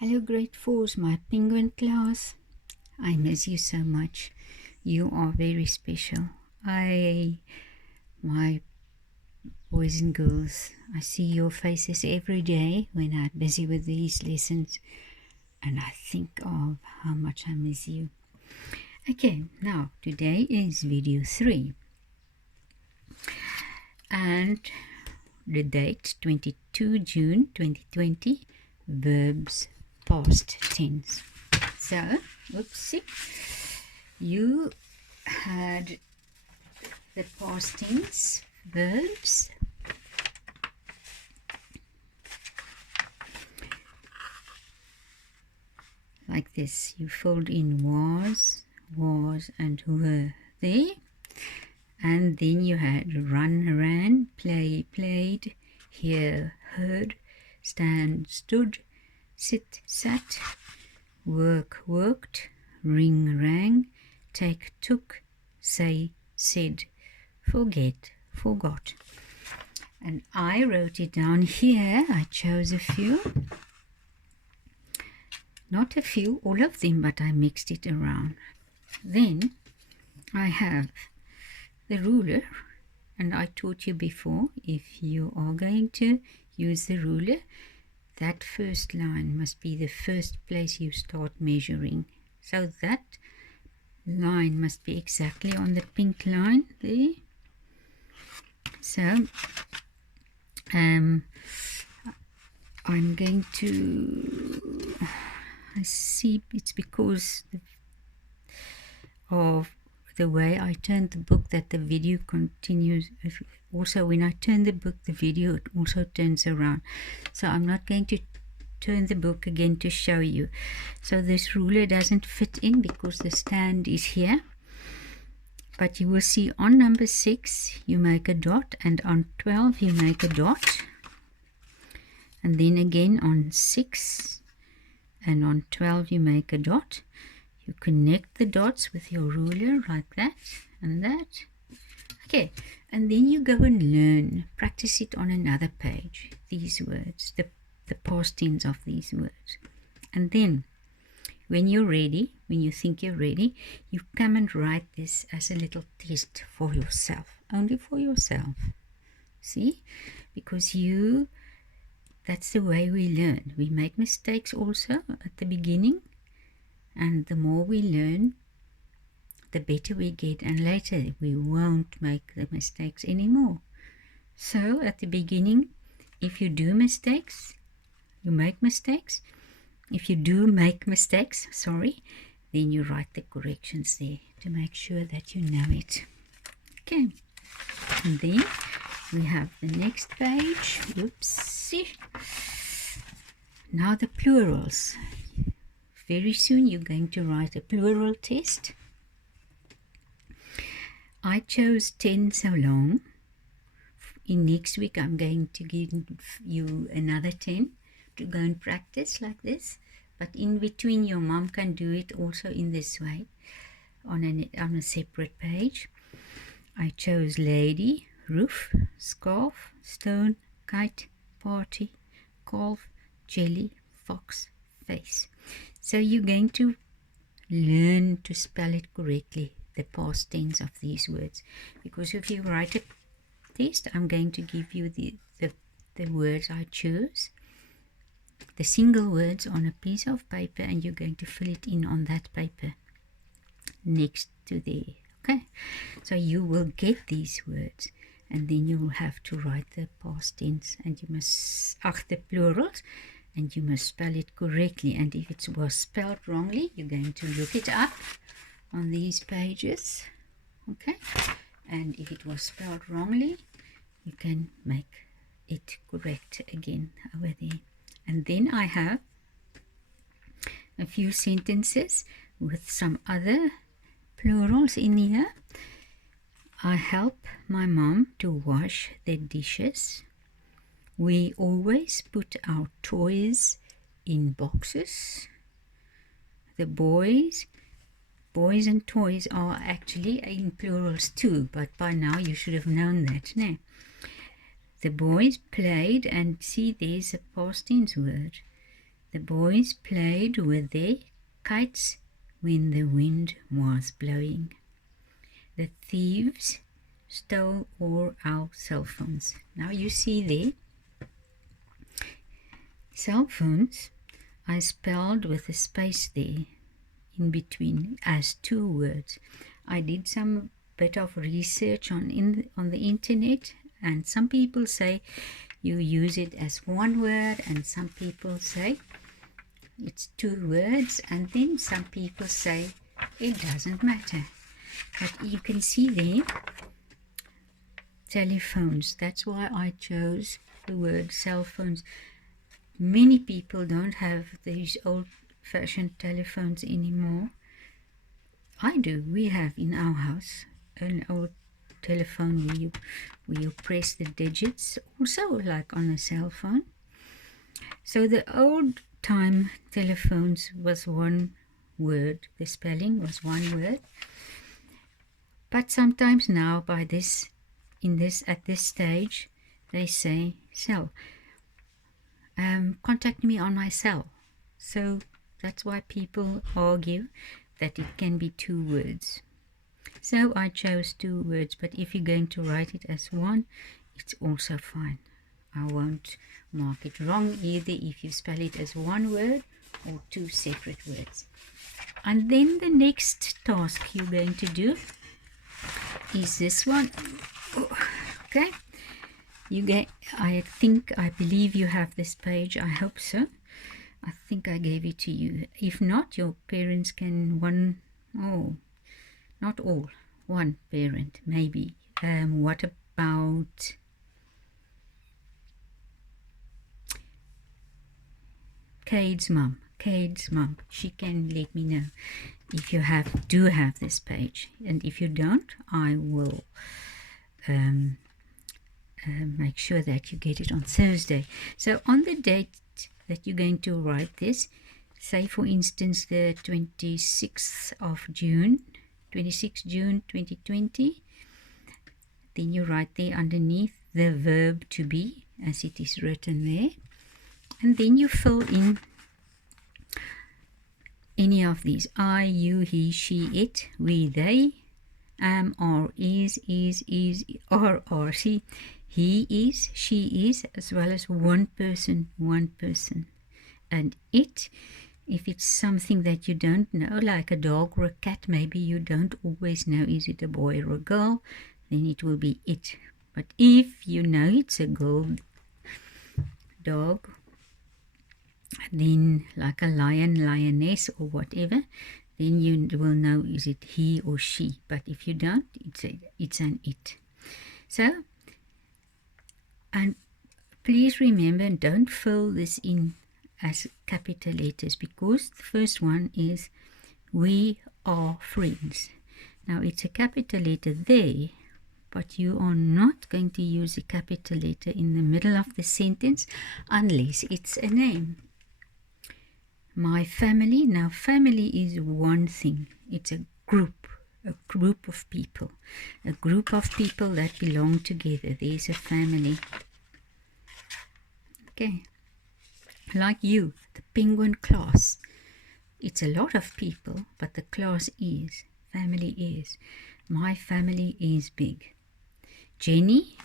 Hello grade 4s, my penguin class. I miss you so much. You are very special. My boys and girls, I see your faces every day when I'm busy with these lessons, and I think of how much I miss you. Okay, now today is video 3, and the date 22 June 2020, verbs past tense. So, oopsie, you had the past tense verbs like this. You filled in was, and were there. And then you had run, ran, play, played, hear, heard, stand, stood, sit, sat, work, worked, ring, rang, take, took, say, said, forget, forgot. And I wrote it down here. I chose a few. Not a few, all of them, but I mixed it around. Then I have the ruler, and I taught you before, if you are going to use the ruler, that first line must be the first place you start measuring. So that line must be exactly on the pink line there. So I'm going to, I see it's because of the way I turned the book that the video continues. Also, when I turn the book, the video it also turns around. So I'm not going to turn the book again to show you. So this ruler doesn't fit in because the stand is here. But you will see on number 6 you make a dot, and on 12 you make a dot, and then again on 6 and on 12 you make a dot. You connect the dots with your ruler like that and that. Okay, and then you go and learn, practice it on another page, these words, the past tense of these words. And then when you're ready, when you think you're ready, you come and write this as a little test for yourself, only for yourself. See? Because that's the way we learn. We make mistakes also at the beginning, and the more we learn, the better we get, and later we won't make the mistakes anymore. So at the beginning, if you do mistakes, you make mistakes. If you do make mistakes, then you write the corrections there to make sure that you know it. Okay, and then we have the next page. Oopsie. Now the plurals. Very soon you're going to write a plural test. I chose 10 so long. In next week I'm going to give you another 10 to go and practice like this. But in between your mom can do it also in this way on a separate page. I chose lady, roof, scarf, stone, kite, party, calf, jelly, fox, face. So you're going to learn to spell it correctly, the past tense of these words. Because if you write a test, I'm going to give you the words I chose, the single words on a piece of paper, and you're going to fill it in on that paper next to there. Okay? So you will get these words, and then you will have to write the past tense, and you must, the plurals, and you must spell it correctly. And if it was spelled wrongly, you're going to look it up on these pages. Okay? And if it was spelled wrongly, you can make it correct again over there. And then I have a few sentences with some other plurals in here. I help my mom to wash the dishes. We always put our toys in boxes. The boys and toys are actually in plurals too, but by now you should have known that, no? The boys played, and see there's a past tense word. The boys played with their kites when the wind was blowing. The thieves stole all our cell phones. Now you see there, cell phones I spelled with a space there in between as 2 words. I did some bit of research on the internet, and some people say you use it as 1 word, and some people say it's 2 words, and then some people say it doesn't matter. But you can see there, telephones. That's why I chose the word cell phones. Many people don't have these old-fashioned telephones anymore. I do. We have in our house an old telephone where you press the digits, also like on a cell phone. So the old time telephones was 1 word. The spelling was 1 word. But sometimes now at this stage, they say cell. Contact me on my cell. So that's why people argue that it can be 2 words. So I chose 2 words, but if you're going to write it as 1, it's also fine. I won't mark it wrong either if you spell it as 1 word or 2 separate words. And then the next task you're going to do is this one. Okay, I believe you have this page. I hope so. I think I gave it to you. If not, your parents can not all, 1 parent maybe. What about Cade's mum? She can let me know if you do have this page, and if you don't, I will make sure that you get it on Thursday. So on the date that you're going to write this, say for instance the 26th June 2020, then you write there underneath the verb to be as it is written there, and then you fill in any of these: I, you, he, she, it, we, they, am, are, is, are, see, he is, she is, as well as one person. And it, if it's something that you don't know, like a dog or a cat, maybe you don't always know, is it a boy or a girl, then it will be it. But if you know it's a girl dog, then like a lion, lioness, or whatever, then you will know, is it he or she. But if you don't, it's an it. So, and please remember, don't fill this in as capital letters, because the first one is we are friends. Now it's a capital letter there, but you are not going to use a capital letter in the middle of the sentence unless it's a name. My family. Now family is one thing. It's a group of people. A group of people that belong together. There's a family. Okay. Like you, the penguin class. It's a lot of people, but the class is. Family is. My family is big. Jenny,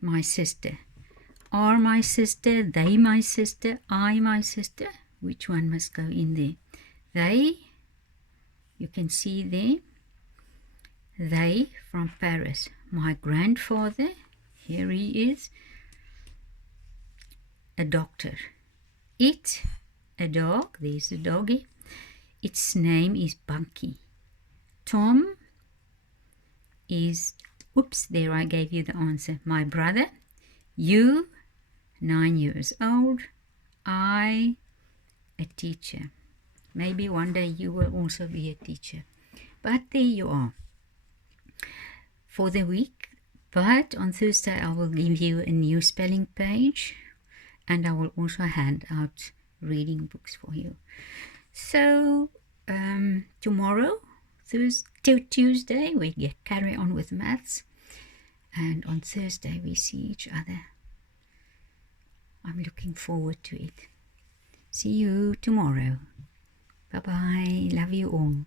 my sister. Are my sister, they my sister, I my sister. Which one must go in there? They, you can see there, they from Paris. My grandfather, here he is, a doctor. It, a dog, there's a doggy. Its name is Bunky. Tom is, oops, there I gave you the answer. My brother. You, 9 years old. I, a teacher. Maybe one day you will also be a teacher. But there you are for the week. But on Thursday I will give you a new spelling page, and I will also hand out reading books for you. So tomorrow, Tuesday, we carry on with maths, and on Thursday we see each other. I'm looking forward to it. See you tomorrow. Bye-bye. Love you all.